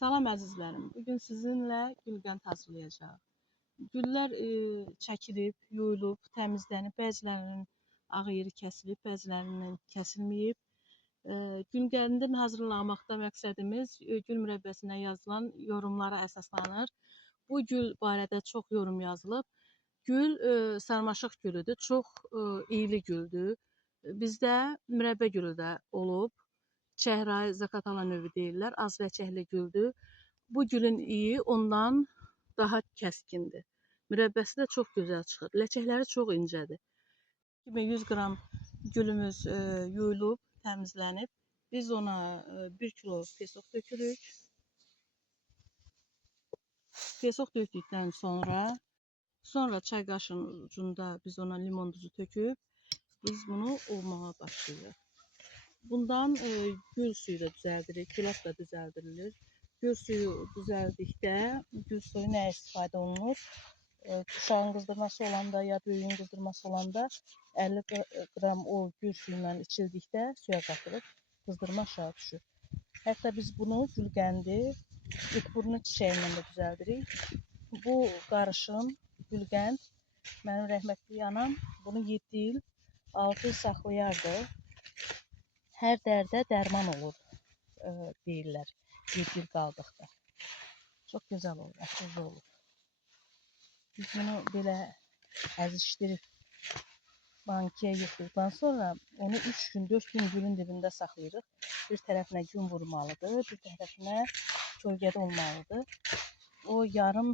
Salam əzizlərim. Bugün sizinlə gülqənd hazırlayacağıq. Güllər çəkilib, yuyulub, təmizlənib, bəzilərinin ağ yeri kəsilib, bəzilərinin kəsilməyib. Gülqəndin hazırlamaqda məqsədimiz gül mürəbbəsinə yazılan yorumlara əsaslanır. Bu gül barədə çox yorum yazılıb. Gül sarmaşıq gülüdür, çox iyili güldür. Bizdə mürəbbə gülü də olub. Çəhrayı zakatala növü deyirlər, az vəçəkli güldür. Bu gülün iyi ondan daha kəskindir. Mürəbbəsi də çox gözəl çıxır. Ləçəkləri çox incədir. 100 qram gülümüz yuyulub, təmizlənib. Biz ona 1 kilo pesoq tökürük. Pesoq tökdükdən sonra çay qaşığının ucunda biz ona limon duzu töküb, biz bunu ovmağa başlayırıq. Bundan gül suyu da düzəldirik, gülab da düzəldirilir. Gül suyu düzəldikdə, gül suyu nəyə istifadə olunur? Uşağın qızdırması olanda ya böyüyün qızdırması olanda 50 qram o gül suyundan içildikdə suya qatılıb qızdırma aşağı düşür. Hətta biz bunu gülqəndi itburnu çiçəyindən də düzəldirik. Bu qarışım gülqənd mənim rəhmətli anam bunu 7 il 6 il saxlayardı. Hər dərdə dərman olur deyirlər 7 il qaldıqda. Çox gözəl olur, əfsuzlu olur. Biz bunu belə əzişdirib bankaya yıxdıqdan sonra onu 3 gün, 4 gün gülün dibində saxlayırıq. Bir tərəfinə gün vurmalıdır, bir tərəfinə kölgədə olmalıdır. O yarım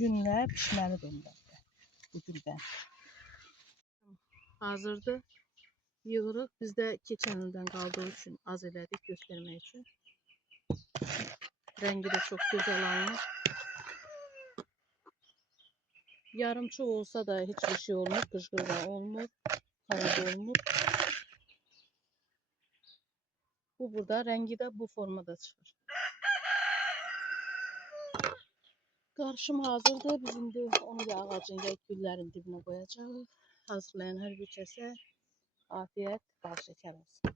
günlə pişməlidir onda bu güldən. Hazırdır. Yığırıq. Bizdə keçən ildən qaldığı üçün az elədik göstərmək üçün. Rəngi də çox gözəl alınır. Yarımçıq olsa da heç bir şey olmur. Qıжqır da olmur. Xarab olmur. Bu burada. Rəngi də bu formada çıxır. Qarışım hazırdır. Biz indi onu da ağacın ya güllərin dibinə qoyacağıq. Hazırlayan hər bir kəsə afiyət, bal şəkər olsun.